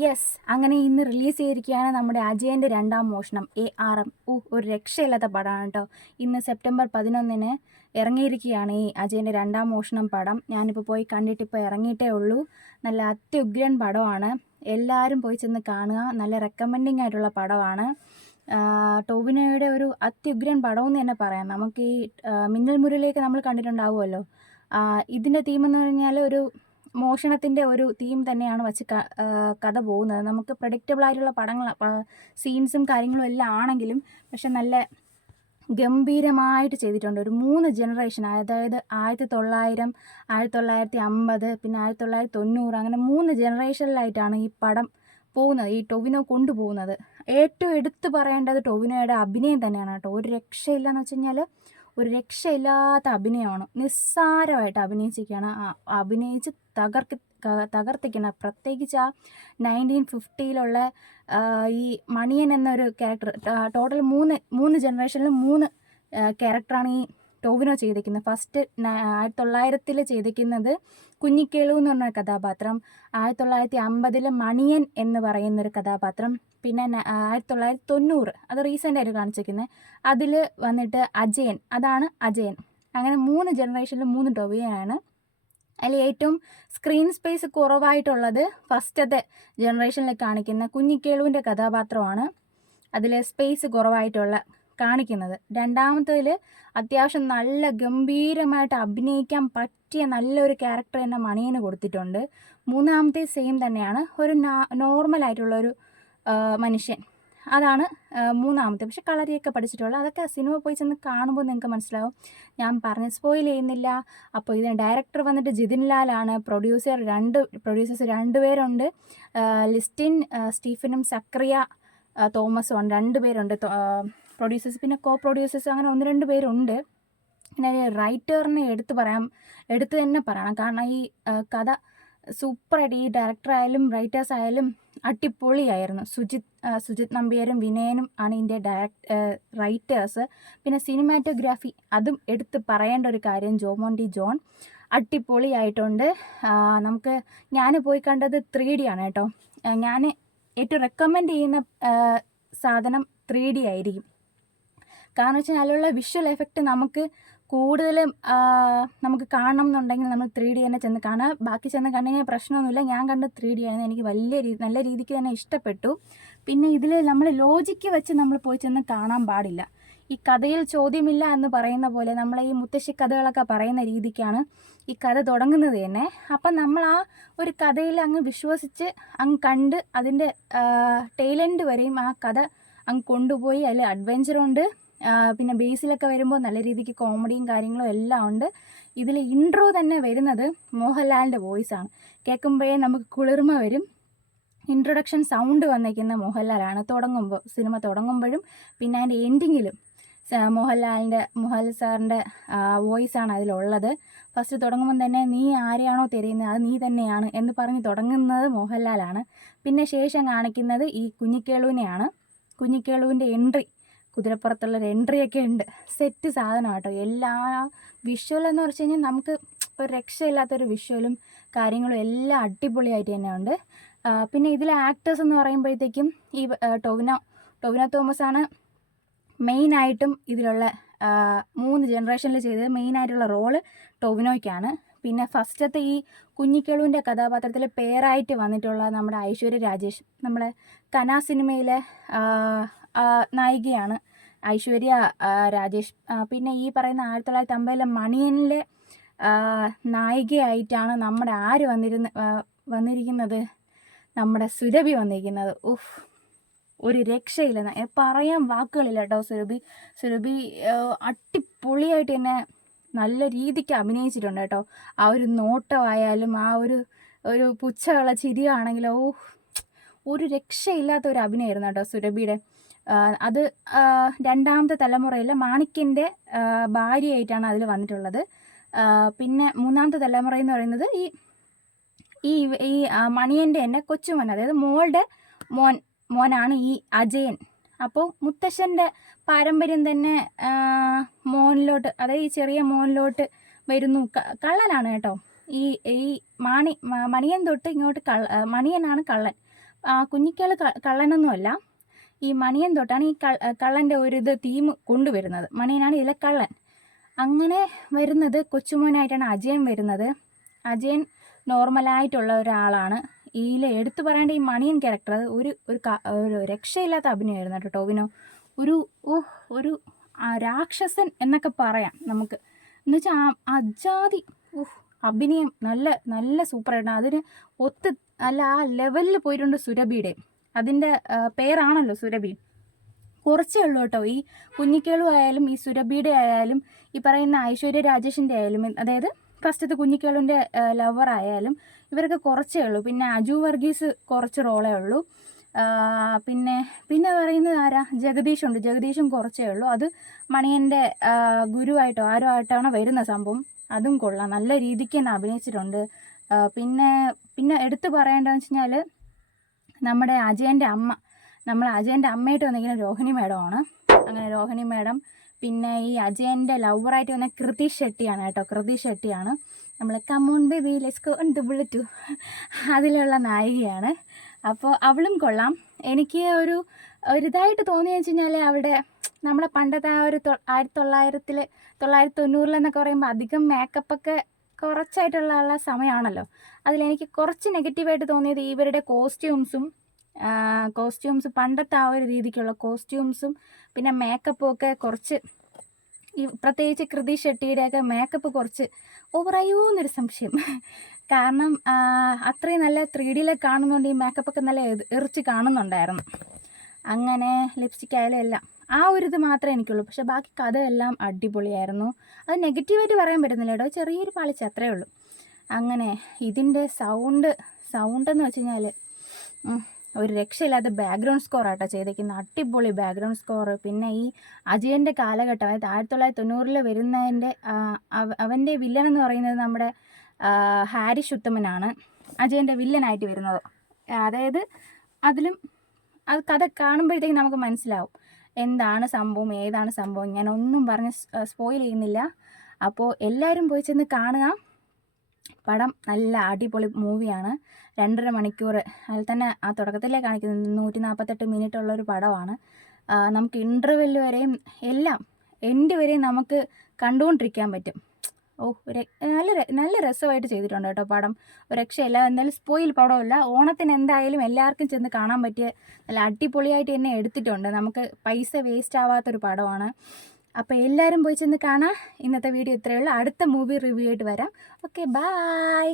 Yes, അങ്ങനെ ഇന്ന് release ചെയ്തിരിക്കുകയാണ് നമ്മുടെ അജയൻ്റെ രണ്ടാം മോഷണം ARM. ഒരു രക്ഷയില്ലാത്ത പടമാണ് കേട്ടോ. ഇന്ന് സെപ്റ്റംബർ 11 ഇറങ്ങിയിരിക്കുകയാണ് ഈ അജയൻ്റെ രണ്ടാം മോഷണം പടം. ഞാനിപ്പോൾ പോയി കണ്ടിട്ടിപ്പോൾ ഇറങ്ങിയിട്ടേ ഉള്ളൂ. നല്ല അത്യുഗ്രൻ പടമാണ്. എല്ലാവരും പോയി ചെന്ന് കാണുക. നല്ല റെക്കമെൻഡിങ് ആയിട്ടുള്ള പടമാണ്. ടോവിനോയുടെ ഒരു അത്യുഗ്രൻ പടമെന്ന് തന്നെ പറയാം. നമുക്ക് ഈ മിന്നൽ മുരളിയൊക്കെ നമ്മൾ കണ്ടിട്ടുണ്ടാവുമല്ലോ. ഇതിൻ്റെ തീമെന്ന് പറഞ്ഞാൽ ഒരു മോഷണത്തിൻ്റെ ഒരു തീം തന്നെയാണ് വച്ച് കഥ പോകുന്നത്. നമുക്ക് പ്രഡിക്റ്റബിൾ ആയിട്ടുള്ള സീൻസും കാര്യങ്ങളും എല്ലാം ആണെങ്കിലും പക്ഷെ നല്ല ഗംഭീരമായിട്ട് ചെയ്തിട്ടുണ്ട്. ഒരു 3 ജനറേഷൻ, അതായത് 1900, 1950, പിന്നെ 1990, അങ്ങനെ 3 ജനറേഷനിലായിട്ടാണ് ഈ പടം പോകുന്നത്, ഈ ടൊവിനോ കൊണ്ടുപോകുന്നത്. ഏറ്റവും എടുത്തു പറയേണ്ടത് ടൊവിനോയുടെ അഭിനയം തന്നെയാണ് കേട്ടോ. ഒരു രക്ഷയില്ലെന്ന് വെച്ച് കഴിഞ്ഞാൽ ഒരു രക്ഷയില്ലാത്ത അഭിനയമാണ്. നിസ്സാരമായിട്ട് അഭിനയിച്ചിരിക്കുകയാണ്. അഭിനയിച്ച് തകർത്തിക്കണം. പ്രത്യേകിച്ച് ആ 1950-ലുള്ള ഈ മണിയൻ എന്നൊരു ക്യാരക്ടർ. ടോട്ടൽ 3 ജനറേഷനിലും 3 ക്യാരക്ടറാണ് ഈ ടോവിനോ ചെയ്തിരിക്കുന്നത്. ഫസ്റ്റ് 1900 ചെയ്തിരിക്കുന്നത് കുഞ്ഞിക്കേളു എന്ന് പറഞ്ഞ കഥാപാത്രം, 1950 മണിയൻ എന്ന് പറയുന്നൊരു കഥാപാത്രം, പിന്നെ 1990 അത് റീസെൻ്റായിട്ട് കാണിച്ചിരിക്കുന്നത് അതിൽ വന്നിട്ട് അജയൻ, അതാണ് അജയൻ. അങ്ങനെ 3 ജനറേഷനിലും 3 ടൊവിനോയാണ്. അതിൽ ഏറ്റവും സ്ക്രീൻ സ്പേസ് കുറവായിട്ടുള്ളത് ഫസ്റ്റത്തെ ജനറേഷനിൽ കാണിക്കുന്ന കുഞ്ഞിക്കേളുവിൻ്റെ കഥാപാത്രമാണ് അതിൽ സ്പേസ് കുറവായിട്ടുള്ള കാണിക്കുന്നത്. രണ്ടാമത്തേതിൽ അത്യാവശ്യം നല്ല ഗംഭീരമായിട്ട് അഭിനയിക്കാൻ പറ്റിയ നല്ലൊരു ക്യാരക്ടർ തന്നെ മണിയന് കൊടുത്തിട്ടുണ്ട്. മൂന്നാമത്തെ സെയിം തന്നെയാണ്, ഒരു നോർമലായിട്ടുള്ളൊരു മനുഷ്യൻ, അതാണ് മൂന്നാമത്തെ. പക്ഷെ കളരിയൊക്കെ പഠിച്ചിട്ടുള്ള അതൊക്കെ സിനിമ പോയി ചെന്ന് കാണുമ്പോൾ നിങ്ങൾക്ക് മനസ്സിലാവും. ഞാൻ പറഞ്ഞ് സ്പോയിൽ ചെയ്യുന്നില്ല. അപ്പോൾ ഇതിന് ഡയറക്ടർ വന്നിട്ട് ജിതിൻ ലാലാണ്. പ്രൊഡ്യൂസേഴ്സ് 2 പേരുണ്ട്. ലിസ്റ്റിൻ സ്റ്റീഫനും സക്രിയ തോമസുമാണ്. 2 പേരുണ്ട് പ്രൊഡ്യൂസേഴ്സ്. പിന്നെ പ്രൊഡ്യൂസേഴ്സ് അങ്ങനെ 1-2 പേരുണ്ട്. പിന്നെ റൈറ്ററിനെ എടുത്ത് തന്നെ പറയണം. കാരണം ഈ കഥ സൂപ്പറായിട്ട്, ഈ ഡയറക്ടറായാലും റൈറ്റേഴ്സ് ആയാലും അടിപൊളിയായിരുന്നു. സുജിത് നമ്പ്യാരും വിനയനും ആണ് ഇതിൻ്റെ റൈറ്റേഴ്സ്. പിന്നെ സിനിമാറ്റോഗ്രാഫി, അതും എടുത്ത് പറയേണ്ട ഒരു കാര്യം. ജോമോൻ ജോൺ അടിപൊളിയായിട്ടുണ്ട്. ഞാൻ പോയി കണ്ടത് 3D ആണ് കേട്ടോ. ഞാൻ ഏറ്റവും റെക്കമെൻഡ് ചെയ്യുന്ന സാധനം 3D ആയിരിക്കും. കാരണം വെച്ചാൽ അതിലുള്ള വിഷ്വൽ എഫക്റ്റ് നമുക്ക് കൂടുതലും നമുക്ക് കാണണം എന്നുണ്ടെങ്കിൽ നമ്മൾ 3D തന്നെ ചെന്ന് കാണുക. ബാക്കി ചെന്ന് കണ്ടു കഴിഞ്ഞാൽ പ്രശ്നമൊന്നുമില്ല. ഞാൻ കണ്ട 3D ആയിരുന്നു. എനിക്ക് നല്ല രീതിക്ക് തന്നെ ഇഷ്ടപ്പെട്ടു. പിന്നെ ഇതിൽ നമ്മൾ ലോജിക്ക് വെച്ച് നമ്മൾ പോയി ചെന്ന് കാണാൻ പാടില്ല. ഈ കഥയിൽ ചോദ്യമില്ല എന്ന് പറയുന്ന പോലെ നമ്മളെ ഈ മുത്തശ്ശി കഥകളൊക്കെ പറയുന്ന രീതിക്കാണ് ഈ കഥ തുടങ്ങുന്നത് തന്നെ. അപ്പം നമ്മൾ ആ ഒരു കഥയിൽ അങ്ങ് വിശ്വസിച്ച് അങ്ങ് കണ്ട് അതിൻ്റെ ടൈലൻഡ് വരെയും ആ കഥ അങ്ങ് കൊണ്ടുപോയി. അതിൽ അഡ്വഞ്ചറുണ്ട്. പിന്നെ ബേസിലൊക്കെ വരുമ്പോൾ നല്ല രീതിക്ക് കോമഡിയും കാര്യങ്ങളും എല്ലാം ഉണ്ട്. ഇതിൽ ഇൻട്രോ തന്നെ വരുന്നത് മോഹൻലാലിൻ്റെ വോയിസാണ്. കേൾക്കുമ്പോഴേ നമുക്ക് കുളിർമ വരും. ഇൻട്രൊഡക്ഷൻ സൗണ്ട് വന്നിരിക്കുന്ന മോഹൻലാലാണ്. സിനിമ തുടങ്ങുമ്പോഴും പിന്നെ അതിൻ്റെ എൻഡിങ്ങിലും മോഹൻലാൽ സാറിൻ്റെ വോയിസാണ് അതിലുള്ളത്. ഫസ്റ്റ് തുടങ്ങുമ്പം തന്നെ നീ ആരെയാണോ തിരയുന്നത് അത് നീ തന്നെയാണ് എന്ന് പറഞ്ഞ് തുടങ്ങുന്നത് മോഹൻലാലാണ്. പിന്നെ ശേഷം കാണിക്കുന്നത് ഈ കുഞ്ഞിക്കേളുവിനെയാണ്. കുഞ്ഞിക്കേളുവിൻ്റെ എൻട്രി, കുതിരപ്പുറത്തുള്ളൊരു എൻട്രിയൊക്കെ ഉണ്ട്. സെറ്റ് സാധനം കേട്ടോ. എല്ലാ വിഷ്വൽ എന്ന് വെച്ച് കഴിഞ്ഞാൽ നമുക്ക് ഒരു രക്ഷയില്ലാത്തൊരു വിഷ്വലും കാര്യങ്ങളും എല്ലാം അടിപൊളിയായിട്ട് തന്നെ ഉണ്ട്. പിന്നെ ഇതിലെ ആക്ടേഴ്സ് എന്ന് പറയുമ്പോഴത്തേക്കും ഈ ടൊവിനോ തോമസാണ് മെയിനായിട്ടും ഇതിലുള്ള 3 ജനറേഷനിൽ ചെയ്തത്. മെയിനായിട്ടുള്ള റോള് ടൊവിനോയ്ക്കാണ്. പിന്നെ ഫസ്റ്റത്തെ ഈ കുഞ്ഞിക്കേളുവിൻ്റെ കഥാപാത്രത്തിൽ പേരായിട്ട് വന്നിട്ടുള്ള നമ്മുടെ ഐശ്വര്യ രാജേഷ്, നമ്മുടെ കന സിനിമയിലെ നായികയാണ് ഐശ്വര്യ രാജേഷ്. പിന്നെ ഈ പറയുന്ന 1950 മണിയനിലെ നായികയായിട്ടാണ് നമ്മുടെ വന്നിരിക്കുന്നത്, നമ്മുടെ സുരഭി വന്നിരിക്കുന്നത്. ഒരു രക്ഷയില്ല, പറയാൻ വാക്കുകളില്ല കേട്ടോ. സുരഭി അടിപൊളിയായിട്ട് തന്നെ നല്ല രീതിക്ക് അഭിനയിച്ചിട്ടുണ്ട് കേട്ടോ. ആ ഒരു നോട്ടമായാലും ആ ഒരു പുച്ഛമുള്ള ചിരിയാണെങ്കിലോ ഒരു രക്ഷയില്ലാത്ത ഒരു അഭിനയമായിരുന്നു കേട്ടോ സുരഭിയുടെ. അത് രണ്ടാമത്തെ തലമുറയിലെ മാണിക്യൻ്റെ ഭാര്യയായിട്ടാണ് അതിൽ വന്നിട്ടുള്ളത്. പിന്നെ മൂന്നാമത്തെ തലമുറ എന്ന് പറയുന്നത് ഈ മണിയൻ്റെ തന്നെ കൊച്ചുമോൻ, അതായത് മോളുടെ മോനാണ് ഈ അജയൻ. അപ്പോൾ മുത്തശ്ശൻ്റെ പാരമ്പര്യം തന്നെ മോനിലോട്ട്, അതായത് ഈ ചെറിയ മോനിലോട്ട് വരുന്നു. കള്ളനാണ് കേട്ടോ. ഈ മണിയൻ തൊട്ട് ഇങ്ങോട്ട് മണിയനാണ് കള്ളൻ. കുഞ്ഞിക്കേള് കള്ളനൊന്നുമല്ല, ഈ മണിയൻ തൊട്ടാണ് ഈ കള്ളൻ്റെ ഒരു തീം കൊണ്ടുവരുന്നത്. മണിയനാണ് ഇതിലെ കള്ളൻ. അങ്ങനെ വരുന്നത് കൊച്ചുമോനായിട്ടാണ് അജയൻ വരുന്നത്. അജയൻ നോർമലായിട്ടുള്ള ഒരാളാണ്. ഇതിൽ എടുത്തു പറയേണ്ട ഈ മണിയൻ ക്യാരക്ടർ ഒരു രക്ഷയില്ലാത്ത അഭിനയമായിരുന്നു കേട്ടോ ടോവിനോ. ഒരു രാക്ഷസൻ എന്നൊക്കെ പറയാം നമുക്ക്. എന്നുവെച്ചാൽ അജാതി അഭിനയം നല്ല സൂപ്പറായിട്ടാണ്. അതിന് നല്ല ആ ലെവലിൽ പോയിട്ടുണ്ട് സുരഭിയുടെ. അതിൻ്റെ പേരാണല്ലോ സുരഭി. കുറച്ചേ ഉള്ളൂ കേട്ടോ. ഈ കുഞ്ഞിക്കേളു ആയാലും ഈ സുരഭിയുടെ ആയാലും ഈ പറയുന്ന ഐശ്വര്യ രാജേഷിൻ്റെ ആയാലും, അതായത് ഫസ്റ്റത്തെ കുഞ്ഞിക്കേളുവിൻ്റെ ലവർ ആയാലും ഇവരൊക്കെ കുറച്ചേ ഉള്ളൂ. പിന്നെ അജു വർഗീസ് കുറച്ച് റോളേ ഉള്ളൂ. പിന്നെ പറയുന്നത് ആരാ, ജഗദീഷും കുറച്ചേ ഉള്ളൂ. അത് മണിയൻ്റെ ഗുരുവായിട്ടോ ആരോ ആയിട്ടാണ് വരുന്ന സംഭവം. അതും കൊള്ളാം, നല്ല രീതിക്ക് തന്നെ അഭിനയിച്ചിട്ടുണ്ട്. പിന്നെ എടുത്തു പറയേണ്ടതെന്ന് വെച്ച് കഴിഞ്ഞാൽ നമ്മുടെ അജയൻ്റെ അമ്മയായിട്ട് വന്നിരിക്കുന്ന രോഹിണി മേഡമാണ്. അങ്ങനെ രോഹിണി മേഡം, പിന്നെ ഈ അജയൻ്റെ ലവറായിട്ട് വന്ന കൃതി ഷെട്ടിയാണ്. നമ്മൾ come on baby let's go on the bullet അതിലുള്ള നായികയാണ്. അപ്പോൾ അവളും കൊള്ളാം. എനിക്ക് ഒരിതായിട്ട് തോന്നിയെന്ന് വെച്ച് കഴിഞ്ഞാൽ അവിടെ നമ്മളെ പണ്ടത്തെ ആ ഒരു 1990 പറയുമ്പോൾ അധികം മേക്കപ്പൊക്കെ കുറച്ചായിട്ടുള്ള സമയമാണല്ലോ. അതിലെനിക്ക് കുറച്ച് നെഗറ്റീവായിട്ട് തോന്നിയത് ഇവരുടെ കോസ്റ്റ്യൂംസ് പണ്ടത്തെ ആ ഒരു രീതിക്കുള്ള കോസ്റ്റ്യൂംസും പിന്നെ മേക്കപ്പും ഒക്കെ കുറച്ച്, ഈ പ്രത്യേകിച്ച് കൃതി ഷെട്ടിയുടെയൊക്കെ മേക്കപ്പ് കുറച്ച് ഓവറായോ എന്നൊരു സംശയം. കാരണം അത്രയും നല്ല 3Dയിൽ കാണുന്നുണ്ട്. ഈ മേക്കപ്പൊക്കെ നല്ല എറിച്ച് കാണുന്നുണ്ടായിരുന്നു. അങ്ങനെ ലിപ്സ്റ്റിക് ആയാലും എല്ലാം ആ ഒരു ഇത് മാത്രമേ എനിക്കുള്ളൂ. പക്ഷേ ബാക്കി കഥയെല്ലാം അടിപൊളിയായിരുന്നു. അത് നെഗറ്റീവായിട്ട് പറയാൻ പറ്റുന്നില്ല കേട്ടോ, ചെറിയൊരു പാളിച്ച അത്രയേ ഉള്ളൂ. അങ്ങനെ ഇതിൻ്റെ സൗണ്ട് എന്ന് വെച്ച് കഴിഞ്ഞാൽ ഒരു രക്ഷയില്ലാത്ത ബാക്ക്ഗ്രൗണ്ട് സ്കോർ ആട്ടോ ചെയ്തേക്കുന്നത്. അടിപൊളി ബാക്ക്ഗ്രൗണ്ട് സ്കോർ. പിന്നെ ഈ അജയൻ്റെ കാലഘട്ടം, അതായത് 1990 വരുന്നതിൻ്റെ അവൻ്റെ വില്ലൻ എന്ന് പറയുന്നത് നമ്മുടെ ഹാരിഷ് ഉത്തമനാണ് അജയൻ്റെ വില്ലനായിട്ട് വരുന്നത്. അതായത് അതിലും അത് കഥ കാണുമ്പോഴത്തേക്കും നമുക്ക് മനസ്സിലാവും എന്താണ് സംഭവം, ഏതാണ് സംഭവം. ഞാനൊന്നും പറഞ്ഞ് സ്പോയിൽ ചെയ്യുന്നില്ല. അപ്പോൾ എല്ലാവരും പോയി ചെന്ന് കാണുക. പടം നല്ല അടിപൊളി മൂവിയാണ്. 2.5 മണിക്കൂർ അതിൽ തന്നെ ആ തുടക്കത്തിലേ കാണിക്കുന്നത് 148 മിനിറ്റ് ഉള്ളൊരു പടമാണ്. നമുക്ക് ഇൻ്റർവെൽ വരെയും എല്ലാം എൻഡ് വരെയും നമുക്ക് കണ്ടുകൊണ്ടിരിക്കാൻ പറ്റും. നല്ല രസമായിട്ട് ചെയ്തിട്ടുണ്ട് കേട്ടോ പടം. ഒരു രക്ഷയില്ല. എന്തായാലും സ്പോയിൽ പടമില്ല. ഓണത്തിന് എന്തായാലും എല്ലാവർക്കും ചെന്ന് കാണാൻ പറ്റിയ നല്ല അടിപൊളിയായിട്ട് തന്നെ എടുത്തിട്ടുണ്ട്. നമുക്ക് പൈസ വേസ്റ്റ് ആവാത്തൊരു പടമാണ്. അപ്പോൾ എല്ലാവരും പോയി ചെന്ന് കാണാം. ഇന്നത്തെ വീഡിയോ ഇത്രയേ ഉള്ളൂ. അടുത്ത മൂവി റിവ്യൂ ആയിട്ട് വരാം. Okay, by.